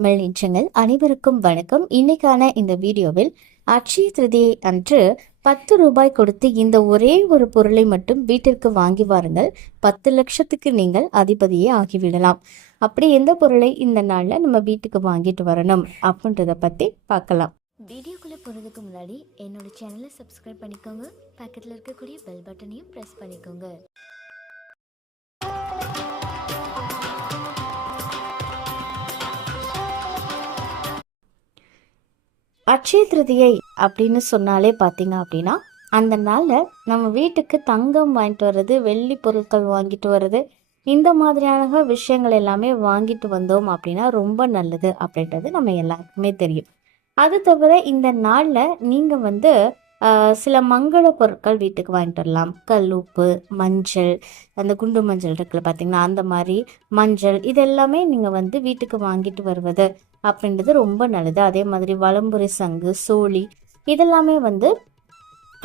தமிழ் நிச்சங்கள் அனைவருக்கும் வணக்கம். இன்னைக்கான இந்த வீடியோவில் அட்சய திருதியை அன்று பத்து ரூபாய் கொடுத்து இந்த ஒரே ஒரு பொருளை மட்டும் வீட்டிற்கு வாங்கி வாருங்கள். பத்து லட்சத்துக்கு நீங்கள் அதிபதியே ஆகிவிடலாம். அப்படி எந்த பொருளை இந்த நாளில் நம்ம வீட்டுக்கு வாங்கிட்டு வரணும் அப்படின்றத பற்றி பார்க்கலாம். வீடியோக்குள்ளே போகிறதுக்கு முன்னாடி என்னோட சேனலை சப்ஸ்கிரைப் பண்ணிக்கோங்க. பக்கத்தில் இருக்கக்கூடிய பெல் பட்டனையும் ப்ரெஸ் பண்ணிக்கோங்க. அக்ஷய திருதியை அப்படின்னு சொன்னாலே பார்த்தீங்க அப்படின்னா அந்த நாளில் நம்ம வீட்டுக்கு தங்கம் வாங்கிட்டு வர்றது வெள்ளி பொருட்கள் வாங்கிட்டு வர்றது இந்த மாதிரியான விஷயங்கள் எல்லாமே வாங்கிட்டு வந்தோம் அப்படின்னா ரொம்ப நல்லது அப்படின்றது நம்ம எல்லாருக்குமே தெரியும். அது தவிர இந்த நாளில் நீங்கள் வந்து சில மங்கள பொருட்கள் வீட்டுக்கு வாங்கிட்டு வரலாம். கல் உப்பு மஞ்சள் அந்த குண்டு மஞ்சள் இருக்குல்ல பார்த்தீங்கன்னா அந்த மாதிரி மஞ்சள் இது எல்லாமே நீங்கள் வந்து வீட்டுக்கு வாங்கிட்டு வருவது அப்படின்றது ரொம்ப நல்லது. அதே மாதிரி வலம்புரி சங்கு சோழி இதெல்லாமே வந்து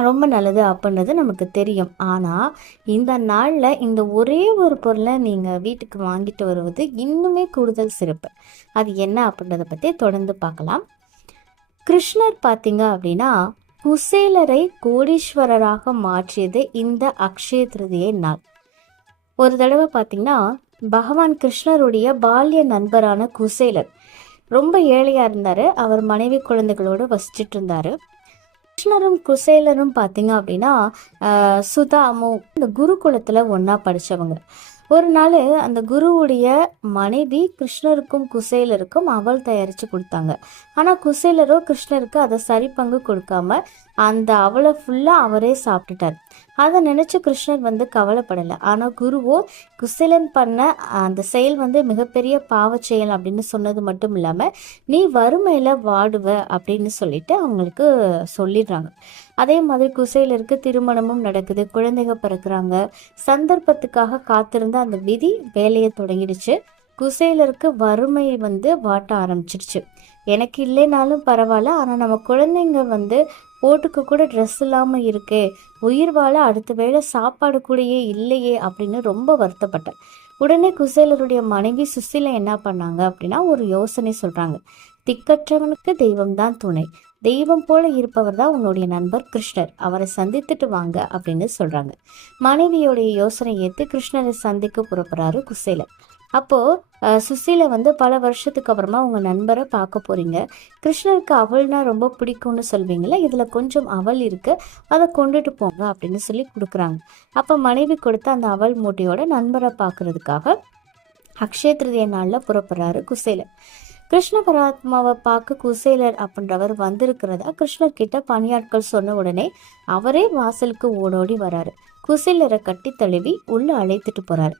ரொம்ப நல்லது அப்படின்றது நமக்கு தெரியும். ஆனால் இந்த நாளில் இந்த ஒரே ஒரு பொருளை நீங்கள் வீட்டுக்கு வாங்கிட்டு வருவது இன்னுமே கூடுதல் சிறப்பு. அது என்ன அப்படின்றத பற்றி தொடர்ந்து பார்க்கலாம். கிருஷ்ணர் பார்த்தீங்க அப்படின்னா குசேலரை கோடீஸ்வரராக மாற்றியது இந்த அக்ஷய திருதியை நாள். ஒரு தடவை பார்த்தீங்கன்னா பகவான் கிருஷ்ணருடைய பால்ய நண்பரான குசேலர் ரொம்ப ஏழையா இருந்தாரு. அவர் மனைவி குழந்தைகளோடு வசிச்சுட்டு இருந்தாரு கிருஷ்ணரும் குசேலரும் பார்த்தீங்க அப்படின்னா சுதாமும் இந்த குருகுலத்தில் ஒன்றா படிச்சவங்க. ஒரு நாள் அந்த குருவுடைய மனைவி கிருஷ்ணருக்கும் குசேலருக்கும் அவள் தயாரித்து கொடுத்தாங்க. ஆனால் குசேலரோ கிருஷ்ணருக்கு அதை சரி பங்கு கொடுக்காம அந்த அவளை ஃபுல்லாக அவரே சாப்பிட்டுட்டார். அதை நினச்சி கிருஷ்ணர் வந்து கவலைப்படலை. ஆனால் குருவோ குசேலன் பண்ண அந்த செயல் வந்து மிகப்பெரிய பாவ செயல் அப்படின்னு சொன்னது மட்டும் இல்லாமல் நீ வறுமையில் வாடுவ அப்படின்னு சொல்லிட்டு அவங்களுக்கு சொல்லிடுறாங்க. அதே மாதிரி குசேலருக்கு திருமணமும் நடக்குது. குழந்தைங்க பிறக்கிறாங்க. சந்தர்ப்பத்துக்காக காத்திருந்த அந்த விதி வேலையை தொடங்கிடுச்சு. குசேலருக்கு வறுமை வந்து வாட்ட ஆரம்பிச்சிடுச்சு. எனக்கு இல்லைனாலும் பரவாயில்ல. ஆனால் நம்ம குழந்தைங்க வந்து ஓட்டுக்கு கூட ட்ரெஸ் இல்லாமல் இருக்கே. உயிர் வாழ அடுத்த வேளை சாப்பாடு கூடயே இல்லையே அப்படின்னு ரொம்ப வருத்தப்பட்டேன். உடனே குசேலருடைய மனைவி சுசில என்ன பண்ணாங்க அப்படின்னா ஒரு யோசனை சொல்கிறாங்க திக்கற்றவனுக்கு தெய்வம்தான் துணை. தெய்வம் போல இருப்பவர் தான் உன்னுடைய நண்பர் கிருஷ்ணர். அவரை சந்தித்துட்டு வாங்க அப்படின்னு சொல்றாங்க. மனைவியோடைய யோசனை ஏற்று கிருஷ்ணரை சந்திக்க புறப்படுறாரு குசேலர். அப்போது அஹ், சுசீலை வந்து பல வருஷத்துக்கு அப்புறமா உங்கள் நண்பரை பார்க்க போகிறீங்க கிருஷ்ணருக்கு அவள்னா ரொம்ப பிடிக்கும்னு சொல்வீங்களே இதில் கொஞ்சம் அவள் இருக்கு அதை கொண்டுட்டு போங்க அப்படின்னு சொல்லி கொடுக்குறாங்க. அப்போ மனைவி கொடுத்த அந்த அவள் மூட்டையோட நண்பரை பார்க்கறதுக்காக அக்ஷய திருதிய நாளில் புறப்படுறாரு குசேலர். கிருஷ்ண பரமாத்மாவை பார்க்க குசேலர் அப்படின்றவர் வந்திருக்கிறதா கிருஷ்ணர் கிட்ட பணியாட்கள் சொன்ன உடனே அவரே வாசலுக்கு ஓடோடி வராரு. குசேலரை கட்டி தழுவி உள்ள அழைத்துட்டு போறாரு.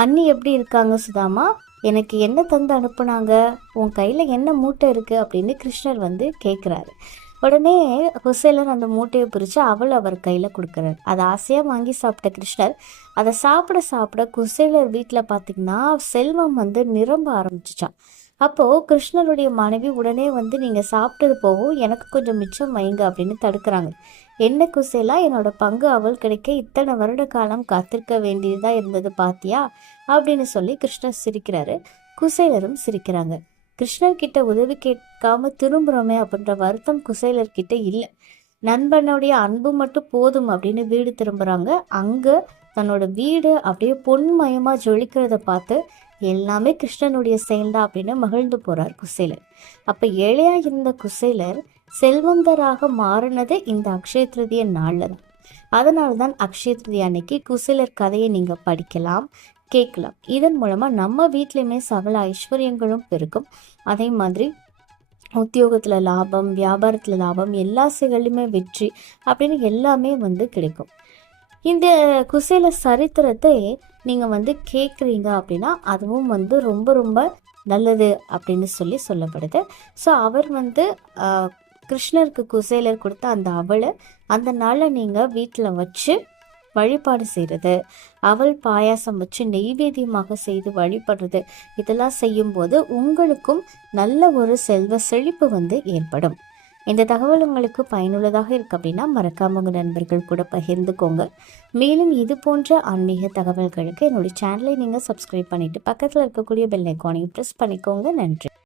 அண்ணி எப்படி இருக்காங்க சுதாமா? எனக்கு என்ன தந்து அனுப்புனாங்க? உன் கையில் என்ன மூட்டை இருக்குது அப்படின்னு கிருஷ்ணர் வந்து கேட்குறாரு உடனே ஹுசேலன் அந்த மூட்டையை பிரித்து அவள் அவர் கையில் கொடுக்குறாரு. அதை ஆசையாக வாங்கி சாப்பிட்ட கிருஷ்ணர் அதை சாப்பிட சாப்பிட குசேலர் வீட்டில் பார்த்தீங்கன்னா செல்வம் வந்து நிரம்ப ஆரம்பிச்சிச்சான் அப்போது கிருஷ்ணருடைய மனைவி உடனே வந்து நீங்கள் சாப்பிட்டது போகும் எனக்கு கொஞ்சம் மிச்சம் வைங்க அப்படின்னு தடுக்கிறாங்க. என்ன குசேலா? என்னோட பங்கு அவள் கிடைக்க இத்தனை வருட காலம் காத்திருக்க வேண்டியதா இருந்தது பாத்தியா? அப்படின்னு சொல்லி கிருஷ்ணர் சிரிக்கிறாரு. குசேலரும் சிரிக்கிறாங்க. கிருஷ்ணர் கிட்ட உதவி கேட்காம திரும்புறோமே அப்படின்ற வருத்தம் குசேலர் கிட்ட இல்லை. நண்பனுடைய அன்பு மட்டும் போதும் அப்படின்னு வீடு திரும்புறாங்க. அங்க தன்னோட வீடு அப்படியே பொன்மயமா ஜொலிக்கிறத பார்த்து எல்லாமே கிருஷ்ணனுடைய செயல்தான் அப்படின்னு மகிழ்ந்து போறார் குசேலர். அப்ப ஏழையா இருந்த குசேலர் செல்வந்தராக மாறினது இந்த அக்ஷய திருதிய நாளில் தான். அதனால தான் அக்ஷய திருதி அன்னைக்கு குசிலர் கதையை நீங்கள் படிக்கலாம் கேட்கலாம். இதன் மூலமா நம்ம வீட்லயுமே சகல ஐஸ்வர்யங்களும் பெருக்கும் அதே மாதிரி உத்தியோகத்துல லாபம் வியாபாரத்துல லாபம் எல்லா செயலுமே வெற்றி அப்படின்னு எல்லாமே வந்து கிடைக்கும். இந்த குசேல சரித்திரத்தை நீங்கள் வந்து கேட்குறீங்க அப்படின்னா அதுவும் வந்து ரொம்ப ரொம்ப நல்லது அப்படின்னு சொல்லி சொல்லப்படுது. ஸோ அவர் வந்து ஆஹ், கிருஷ்ணருக்கு குசேலர் கொடுத்த அந்த அவளை அந்த நாளில் நீங்கள் வீட்டில் வச்சு வழிபாடு செய்கிறது அவள் பாயாசம் வச்சு நெய்வேத்தியமாக செய்து வழிபடுறது. இதெல்லாம் செய்யும்போது உங்களுக்கும் நல்ல ஒரு செல்வ செழிப்பு வந்து ஏற்படும். இந்த தகவல் உங்களுக்கு பயனுள்ளதாக இருக்கு அப்படின்னா மறக்காம உங்கள் நண்பர்கள் கூட பகிர்ந்துக்கோங்க. மேலும் இது போன்ற ஆன்மீக தகவல்களுக்கு என்னுடைய சேனலை நீங்கள் சப்ஸ்கிரைப் பண்ணிவிட்டு பக்கத்தில் இருக்கக்கூடிய பெல் ஐக்கானையும் ப்ரெஸ் பண்ணிக்கோங்க. நன்றி.